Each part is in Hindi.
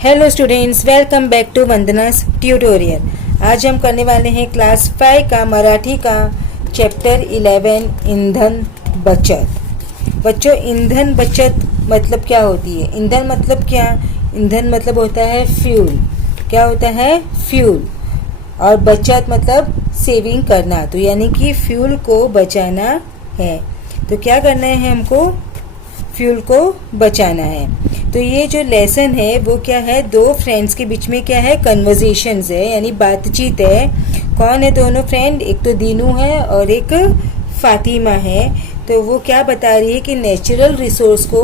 Hello students, welcome back to Vandana's tutorial. आज हम करने वाले हैं क्लास 5 का मराठी का चैप्टर 11 ईंधन बचत। बच्चों, ईंधन बचत मतलब क्या होती है? ईंधन मतलब क्या? ईंधन मतलब होता है फ्यूल। क्या होता है? फ्यूल। और बचत मतलब सेविंग करना, तो यानी कि फ्यूल को बचाना है। तो क्या करना है हमको? फ्यूल को बचाना है। तो ये जो लेसन है वो क्या है? दो फ्रेंड्स के बीच में क्या है? कन्वर्सेशंस है, यानी बातचीत है। कौन है दोनों फ्रेंड? एक तो दीनू है और एक फातिमा है। तो वो क्या बता रही है कि नेचुरल रिसोर्स को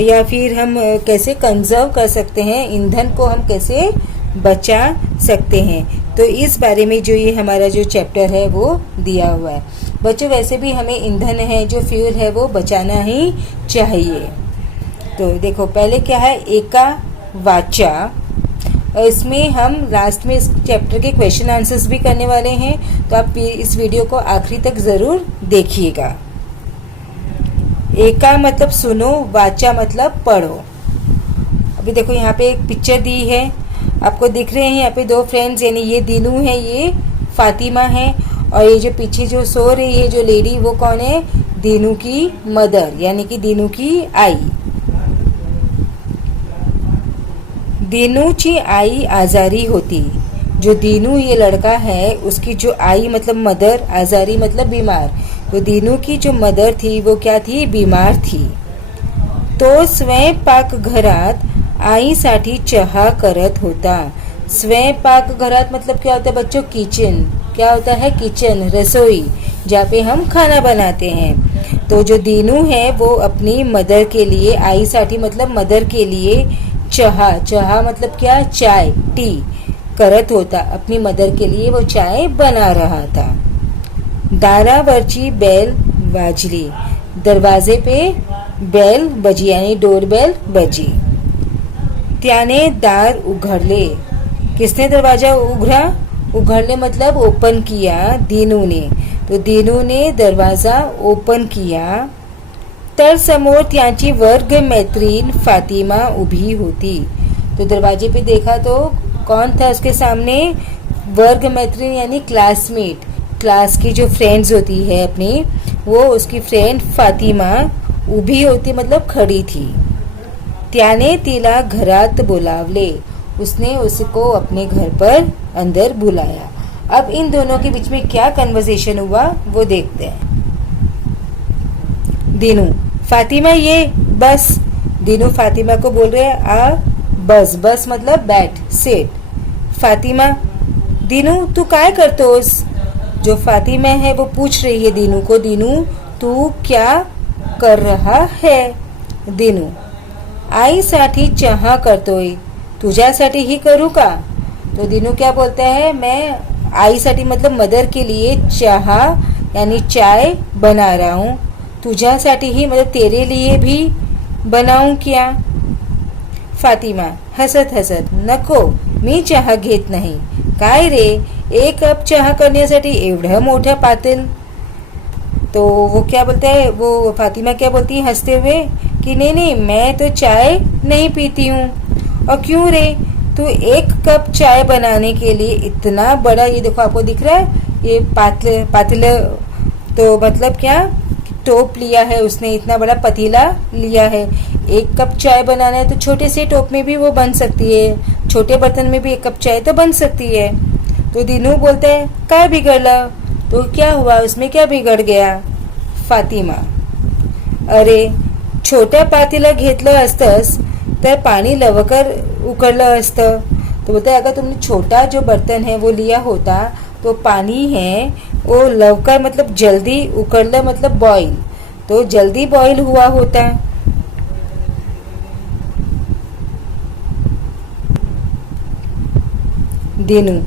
या फिर हम कैसे कंजर्व कर सकते हैं, ईंधन को हम कैसे बचा सकते हैं। तो इस बारे में जो ये हमारा जो चैप्टर है वो दिया हुआ है। बच्चों, वैसे भी हमें ईंधन है जो फ्यूल है वो बचाना ही चाहिए। तो देखो, पहले क्या है? एका वाचा। और इसमें हम लास्ट में इस चैप्टर के क्वेश्चन आंसर्स भी करने वाले हैं, तो आप इस वीडियो को आखिरी तक जरूर देखिएगा। एका मतलब सुनो, वाचा मतलब पढ़ो। अभी देखो यहाँ पे एक पिक्चर दी है, आपको दिख रहे हैं यहाँ पे दो फ्रेंड्स, यानी ये दीनू है, ये फातिमा है। और ये जो पीछे जो सो रही है जो लेडी, वो कौन है? दीनू की मदर, यानी कि दीनू की आई। दीनूची आई आजारी होती। जो दीनू ये लड़का है उसकी जो आई मतलब मदर, आजारी मतलब बीमार। तो दीनू की जो मदर थी वो क्या थी? बीमार थी। तो स्वयंपाकघरात आईसाठी चहा करत होता। स्वयंपाकघरात मतलब क्या होता है बच्चों? किचन। क्या होता है? किचन, रसोई, जहाँ पे हम खाना बनाते हैं। तो जो दीनू है वो अपनी मदर के लिए, आईसाठी मतलब मदर के लिए चहा, चहा मतलब क्या? चाय, टी करत होता। अपनी मदर के लिए वो चाय बना रहा था। दारावरची बेल वाजली। दरवाजे पे बेल बजी, यानी डोरबेल बजी। त्याने दार उघडले। किसने दरवाजा उघडले मतलब ओपन किया? दीनू ने। तो दीनू ने दरवाजा ओपन किया। तर समोर त्याची वर्ग मैत्रीण फातिमा उभी होती। तो दरवाजे पे देखा तो कौन था उसके सामने? वर्ग मैत्रीण यानी क्लासमेट, क्लास की जो फ्रेंड्स होती है अपनी, वो उसकी फ्रेंड फातिमा उभी होती मतलब खड़ी थी। त्याने तिला घरात बोलावले। उसने उसको अपने घर पर अंदर बुलाया। अब इन दोनों के बीच में क्या कन्वर्सेशन हुआ वो देखते हैं। दीनू, फातिमा ये बस। दीनू फातिमा को बोल रहे हैं आ बस। बस मतलब बैठ, सिट। फातिमा, दीनू तू काय करतोस? जो फातिमा है वो पूछ रही है दीनू को, दीनू तू क्या कर रहा है? दीनू, आईसाठी चहा करतोय। तुझ्यासाठी ही करू का? तो दीनू क्या बोलता है? मैं आईसाठी मतलब मदर के लिए चहा यानी चाय बना रहा हूँ। तुझ्यासाठी ही मतलब तेरे लिए भी बनाऊं क्या? फातिमा हसत हसत, नको, मी चहा घेत नाही। काय रे, एक कप चहा करण्यासाठी एवढं मोठं पातेल? तो वो क्या बोलता है, वो फातिमा क्या बोलती है हंसते हुए कि नहीं नहीं, मैं तो चाय नहीं पीती हूँ। और क्यों रे, तू एक कप चाय बनाने के लिए इतना बड़ा, ये देखो आपको दिख रहा है ये पातले, तो मतलब क्या? टोप लिया है उसने, इतना बड़ा पतीला लिया है। एक कप चाय बनाना है तो छोटे से टोप में भी वो बन सकती है, छोटे बर्तन में भी एक कप चाय तो बन सकती है। तो दीनू बोलते हैं काय बिगड़ला? तो क्या हुआ, उसमें क्या बिगड़ गया? फातिमा, अरे छोट्या पातेलं घेतलं असतंस तर पाणी लवकर उकळलं असतं। तो बोलते हैं अगर तुमने छोटा जो बर्तन है वो लिया होता तो पानी है वो लवकर मतलब जल्दी, उकड़ला मतलब बॉईल, तो जल्दी बॉईल हुआ होता। दीनू,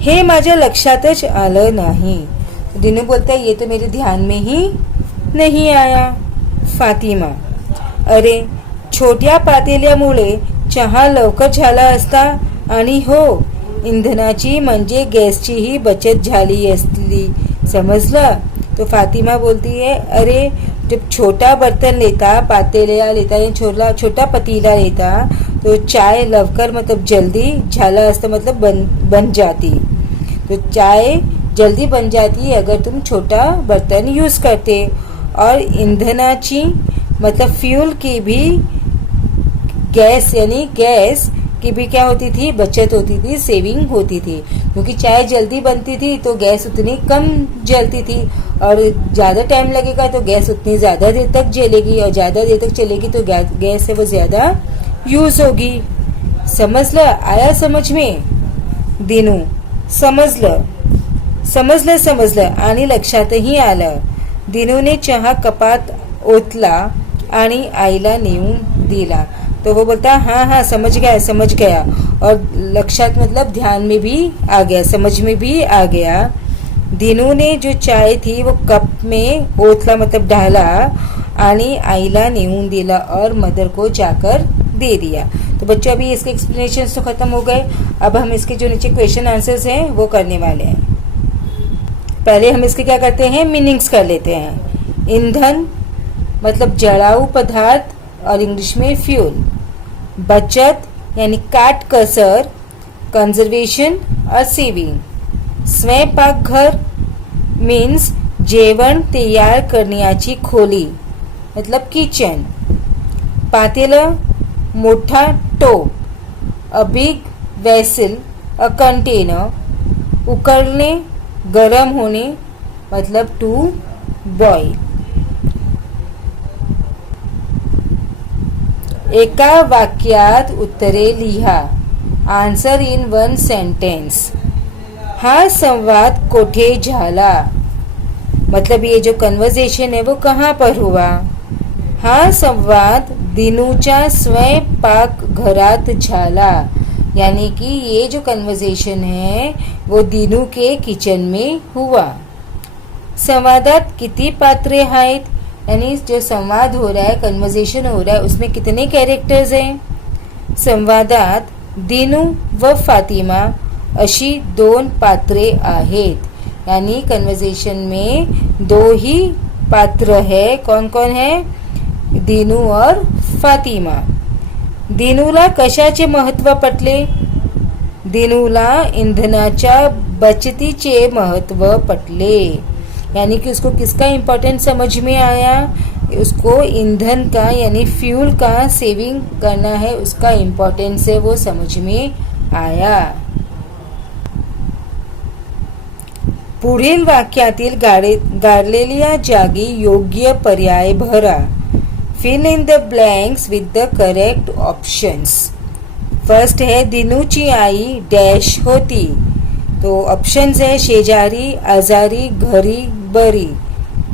हे माझ्या लक्षातच आलं नाही। तो दीनू बोलता है ये तो मेरे ध्यान में ही नहीं आया। फातिमा, अरे छोट्या पातेल्यामुळे चहा लवकर झाला असता आणि हो, इंधनाची म्हणजे गॅसचीही बचत झाली असली, समझला? तो फातिमा बोलती है अरे जब छोटा बर्तन लेता, पातेला लेता या छोटा पतीला लेता तो चाय लवकर मतलब जल्दी, झाला असतं मतलब बन जाती। तो चाय जल्दी बन जाती है अगर तुम छोटा बर्तन यूज़ करते। और ईंधनाची मतलब फ्यूल की भी, गैस यानी गैस की भी क्या होती थी, बचत होती थी, सेविंग होती थी। क्योंकि चाय जल्दी बनती थी तो गैस उतनी कम जलती थी, और ज़्यादा टाइम लगेगा तो गैस उतनी ज़्यादा देर तक जलेगी, और ज़्यादा देर तक चलेगी तो गैस है वो ज़्यादा यूज़ होगी। समजलं? आया समझ में दिनू? समजलं आणि लक्षातही आलं। दिनूने चहा कपात ओतला आणि आईला नेऊन दिला। तो वो बोलता हाँ समझ गया, और लक्षात मतलब ध्यान में भी आ गया, समझ में भी आ गया। दिनू ने जो चाय थी वो कप में ओतला मतलब डाला, आणि आईला नेऊन दिला और मदर को जाकर दे दिया। तो बच्चों अभी इसके एक्सप्लेनेशन तो खत्म हो गए। अब हम इसके जो नीचे क्वेश्चन आंसर्स हैं वो करने वाले हैं। पहले हम इसके क्या करते हैं, मीनिंग्स कर लेते हैं। ईंधन मतलब जड़ाऊ पदार्थ और इंग्लिश में फ्यूल। बचत यानी काट कसर, कंजर्वेशन और सेविंग। स्वयंपाकघर मीन्स जेवण तयार करण्याची खोली मतलब किचन। पातेलं मोठा टोप, a big vessel, a container. उकळणे गरम होणे मतलब टू बॉईल। एका वाक्यात उत्तरे लिहा, आन्सर इन वन सेंटेंस। हा संवाद कोठे झाला मतलब ये जो कन्वर्सेशन है वो कहाँ पर हुआ। हा संवाद दिनूच्या स्वयंपाक घरात झाला, यानी कि ये जो कन्वर्सेशन है वो दिनू के किचन में हुआ। संवादात किती पात्रे आहेत, यानी जो संवाद हो रहा है, कन्वर्सेशन हो रहा है, उसमें कितने कैरेक्टर्स हैं। संवादात दिनू व फातिमा अशी 2 पात्रे आहेत, यानी कन्वर्सेशन में 2 ही पात्र है। कौन कौन है, दिनू और फातिमा। दिनूला कशाचे महत्व पटले, दिनूला ईंधनाच्या बचतीचे महत्व पटले, यानी कि उसको किसका इम्पोर्टेंस समझ में आया, उसको ईंधन का यानी फ्यूल का सेविंग करना है, उसका इम्पोर्टेंस है वो समझ में आया। पुढील वाक्यातील गाळलेल्या जागी योग्य पर्याय भरा। Fill in the blanks with the correct options. First है दिनूची आई डैश होती, तो ऑप्शंस है शेजारी, आजारी, घरी, बरी।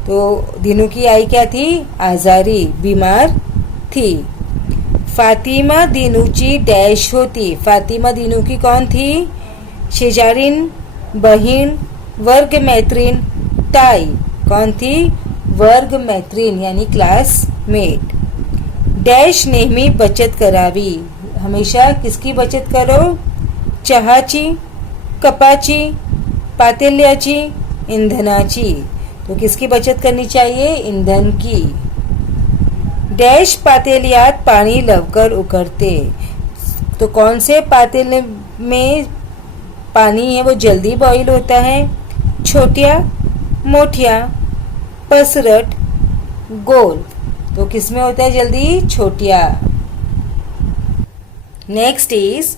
तो दिनू की आई क्या थी, आजारी, बीमार थी। फातिमा दिनूची डैश होती, फातिमा दिनू की कौन थी, शेजारीन, बहीण, वर्ग मैत्रीण, ताई। कौन थी, वर्ग मैत्रीण यानी क्लासमेट। डैश नेहमी बचत करावी, हमेशा किसकी बचत करो, चहाची, कपाची, पातेल्याची, ईंधनाची। तो किसकी बचत करनी चाहिए, ईंधन की। डैश पातेल्यात पानी लवकर उकळते, तो कौन से पातेले में पानी है वो जल्दी बॉईल होता है, छोट्या, मोठ्या, पसरट, गोल। तो किसमें होता है जल्दी, छोट्या। नेक्स्ट इज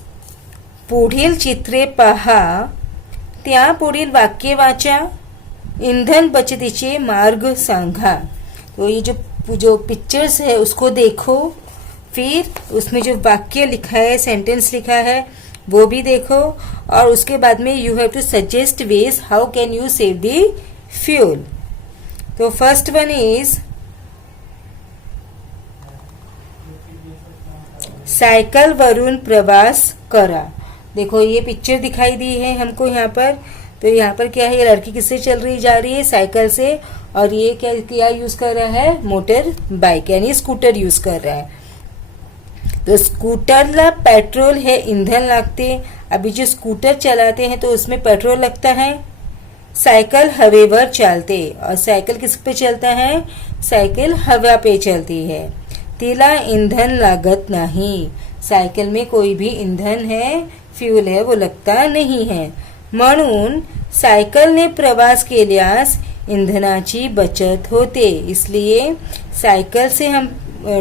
पुढील चित्रे पहा, त्या पुढील वाक्य वाचा, ईंधन बचतीचे मार्ग सांगा। तो ये जो पिक्चर्स है उसको देखो, फिर उसमें जो वाक्य लिखा है, सेंटेंस लिखा है वो भी देखो, और उसके बाद में you have to suggest ways how can you save the fuel. तो फर्स्ट वन इज साइकिल वरून प्रवास करा। देखो ये पिक्चर दिखाई दी है हमको यहाँ पर, तो यहाँ पर क्या है, ये लड़की किससे चल रही जा रही है, साइकिल से, और ये क्या यूज कर रहा है, मोटर बाइक यानी स्कूटर यूज कर रहा है। तो स्कूटरला पेट्रोल है, ईंधन लगते। अभी जो स्कूटर चलाते हैं तो उसमें पेट्रोल लगता है। साइकिल हवेवर चलते, और साइकिल किस पे चलता है, साइकिल हवा पे चलती है। तिला ईंधन लागत नहीं, सायकल में कोई भी ईंधन है, फ्यूल है, वो लगता नहीं है. म्हणून सायकलने प्रवास केल्यास इंधनाची बचत होते. इसलिए साइकिल से हम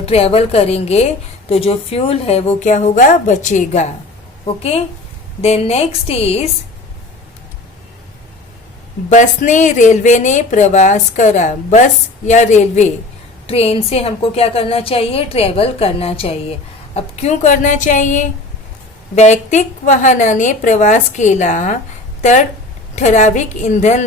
ट्रेवल करेंगे तो जो फ्यूल है वो क्या होगा, बचेगा. ओके. देन नेक्स्ट इज बसने रेल्वेने प्रवास करा. बस या रेल्वे, ट्रेन से हमको क्या करना चाहिए, ट्रेवल करना चाहिए. अब क्यों करना चाहिए. वैयक्तिक वाहनाने प्रवास केला तर ठराविक ईंधन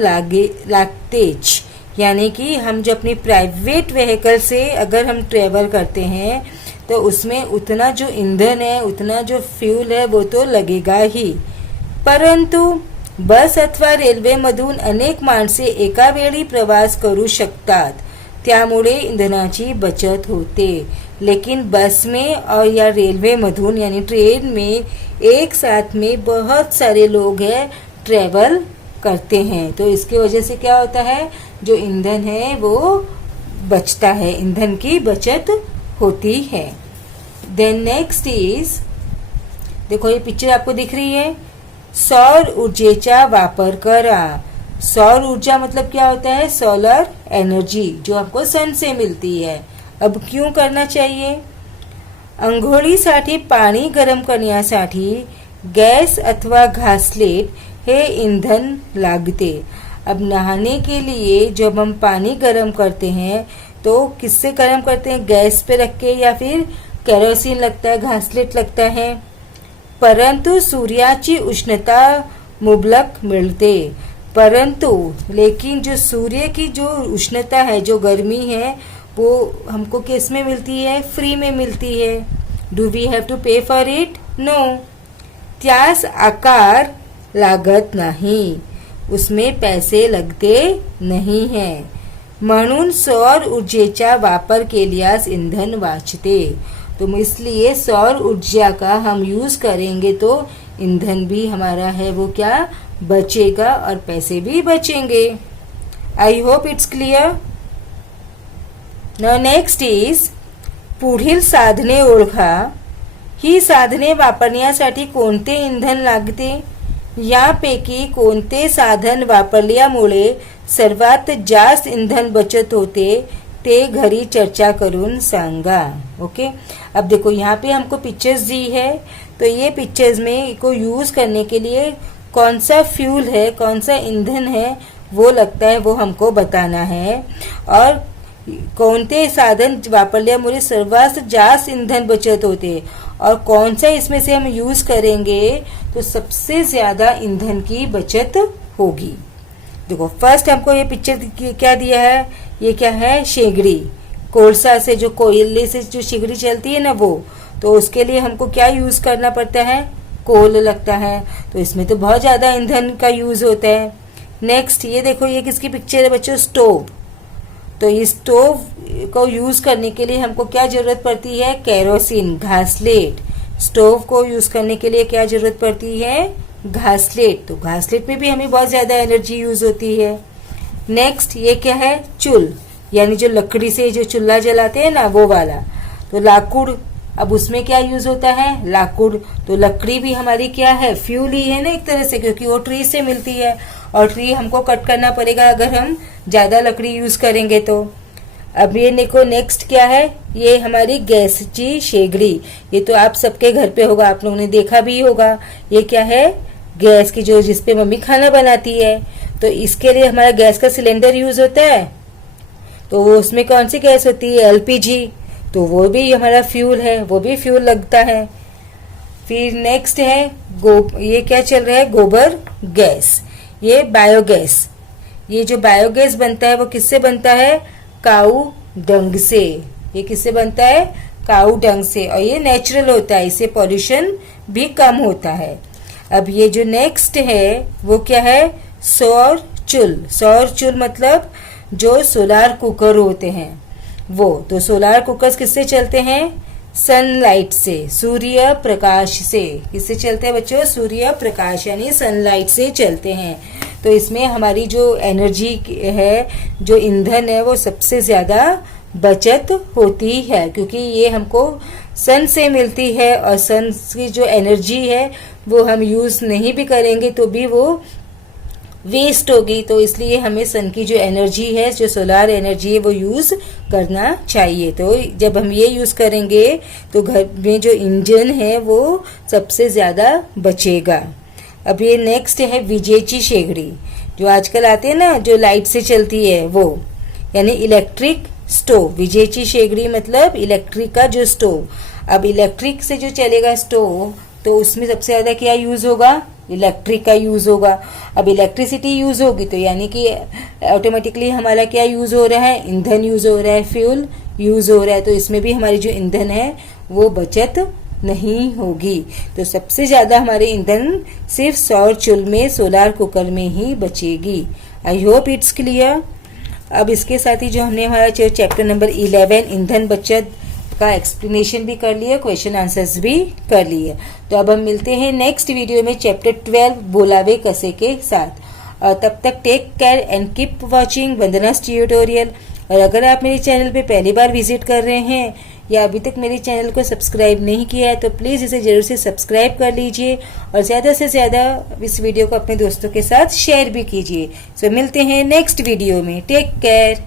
लागतेच. यानी कि हम जो अपनी प्राइवेट व्हीकल से अगर हम ट्रेवल करते हैं तो उसमें उतना जो ईंधन है, उतना जो फ्यूल है वो तो लगेगा ही. परंतु बस अथवा रेल्वेमधून अनेक माणसे एका वेळी प्रवास करू शकतात, त्यामुळे इंधनाची बचत होते. लेकिन बस में और या रेलवे मधून यानी ट्रेन में एक साथ में बहुत सारे लोग हैं ट्रेवल करते हैं, तो इसकी वजह से क्या होता है, जो ईंधन है वो बचता है, ईंधन की बचत होती है. देन नेक्स्ट इज, देखो ये पिक्चर आपको दिख रही है, सौर ऊर्जेचा वापर करा. सौर ऊर्जा मतलब क्या होता है, सोलर एनर्जी जो हमको सन से मिलती है. अब क्यों करना चाहिए. अंघोळीसाठी पाणी गरम करण्यासाठी गैस अथवा घासलेट हे ईंधन लागते. अब नहाने के लिए जब हम पानी गरम करते हैं तो किससे गरम करते हैं, गैस पे रख के या फिर केरोसिन लगता है, घासलेट लगता है. परंतु सूर्याची उष्णता मुबलक मिलते. परंतु लेकिन जो सूर्य की जो उष्णता है, जो गर्मी है, वो हमको किस में मिलती है, फ्री में मिलती है. डू वी हैव टू पे फॉर इट, नो. त्यास आकार लागत नाही, उसमें पैसे लगते नहीं हैं. म्हणून सौर ऊर्जेचा वापर केल्यास ईंधन वाचते. तो इसलिए सौर ऊर्जा का हम यूज करेंगे तो ईंधन भी हमारा है वो क्या, बचेगा और पैसे भी बचेंगे. I hope it's clear. Now next is, पुढील साधने ओळखा. ही साधने वापरण्यासाठी कोणते इंधन लागते. यापैकी कोणते साधन वापरल्यामुळे सर्वात जास्त ईंधन बचत होते ते घरी चर्चा करून सांगा. ओके. अब देखो यहाँ पे हमको पिक्चर्स दी है, तो ये पिक्चर्स में को यूज करने के लिए कौन सा फ्यूल है, कौन सा ईंधन है वो लगता है, वो हमको बताना है. और कोणते साधन वापरल्यामुळे सर्वात जास्त ईंधन बचत होते और कौन सा इसमें से हम यूज करेंगे तो सबसे ज्यादा ईंधन की बचत होगी. देखो फर्स्ट हमको ये पिक्चर क्या दिया है, ये क्या है, शेगड़ी. कोलसा से जो कोयले से जो शेगड़ी चलती है ना वो, तो उसके लिए हमको क्या यूज करना पड़ता है, कोल लगता है, तो इसमें तो बहुत ज्यादा ईंधन का यूज होता है. नेक्स्ट ये देखो, ये किसकी पिक्चर है बच्चों, स्टोव. तो इस स्टोव को यूज करने के लिए हमको क्या जरूरत पड़ती है, केरोसिन, घासलेट. स्टोव को यूज करने के लिए क्या जरूरत पड़ती है, घासलेट. तो घासलेट में भी हमें बहुत ज्यादा एनर्जी यूज होती है. नेक्स्ट ये क्या है, चूल, यानी जो लकड़ी से जो चूल्हा जलाते हैं ना वो वाला. तो लाकुड़, अब उसमें क्या यूज होता है, लाकुड़. तो लकड़ी भी हमारी क्या है, फ्यूल ही है ना एक तरह से, क्योंकि वो ट्री से मिलती है और ट्री हमको कट करना पड़ेगा अगर हम ज्यादा लकड़ी यूज करेंगे तो. अब ये देखो नेक्स्ट क्या है, ये हमारी गैस की शेगड़ी. ये तो आप सबके घर पे होगा, आप लोगों ने देखा भी होगा. ये क्या है, गैस की जो जिसपे मम्मी खाना बनाती है. तो इसके लिए हमारा गैस का सिलेंडर यूज होता है. तो उसमें कौन सी गैस होती है, एलपीजी. तो वो भी हमारा फ्यूल है, वो भी फ्यूल लगता है. फिर नेक्स्ट है ये क्या चल रहा है, गोबर गैस. ये बायोगैस. ये जो बायोगैस बनता है वो किससे बनता है, काऊ डंग से. ये किससे बनता है, काऊ डंग से, और ये नेचुरल होता है, इससे पॉल्यूशन भी कम होता है. अब ये जो नेक्स्ट है वो क्या है, सौर चूल. सौर चूल मतलब जो सोलार कुकर होते हैं वो. तो सोलार कुकर किससे चलते हैं, सनलाइट से, सूर्य प्रकाश से. किससे चलते हैं बच्चों, सूर्य प्रकाश यानी सनलाइट से चलते हैं. तो इसमें हमारी जो एनर्जी है, जो ईंधन है वो सबसे ज्यादा बचत होती है, क्योंकि ये हमको सन से मिलती है और सन की जो एनर्जी है वो हम यूज नहीं भी करेंगे तो भी वो वेस्ट होगी। तो इसलिए हमें सन की जो एनर्जी है, जो सोलार एनर्जी है, वो यूज करना चाहिए। तो जब हम ये यूज करेंगे तो घर में जो इंजन है वो सबसे ज्यादा बचेगा। अब ये नेक्स्ट है विजेची शेगड़ी, जो आजकल आते हैं ना, जो लाइट से चलती है वो, यानी इलेक्ट्रिक स्टोव। विजेची शेगड़ी मतलब इलेक्ट्रिक का जो स्टोव। अब इलेक्ट्रिक से जो चलेगा स्टोव तो उसमें सबसे ज्यादा क्या यूज होगा, इलेक्ट्रिक का यूज होगा। अब इलेक्ट्रिसिटी यूज होगी तो यानी कि ऑटोमेटिकली हमारा क्या यूज हो रहा है, ईंधन यूज हो रहा है, फ्यूल यूज हो रहा है। तो इसमें भी हमारी जो ईंधन है वो बचत नहीं होगी। तो सबसे ज्यादा हमारे ईंधन सिर्फ सौर चूल्ह में, सोलार कुकर में ही बचेगी। I hope it's clear. अब इसके साथ ही जो हमने हमारा चैप्टर नंबर 11 ईंधन बचत का एक्सप्लेनेशन भी कर लिया, क्वेश्चन आंसर्स भी कर लिए। तो अब हम मिलते हैं नेक्स्ट वीडियो में चैप्टर 12 बोलावे कसे के साथ। और तब तक take care and keep watching Vandana's tutorial. और अगर आप मेरे चैनल पे पहली बार विजिट कर रहे हैं या अभी तक मेरे चैनल को सब्सक्राइब नहीं किया है तो प्लीज़ इसे जरूर से सब्सक्राइब कर लीजिए और ज़्यादा से ज़्यादा इस वीडियो को अपने दोस्तों के साथ शेयर भी कीजिए। सो मिलते हैं नेक्स्ट वीडियो में। Take care.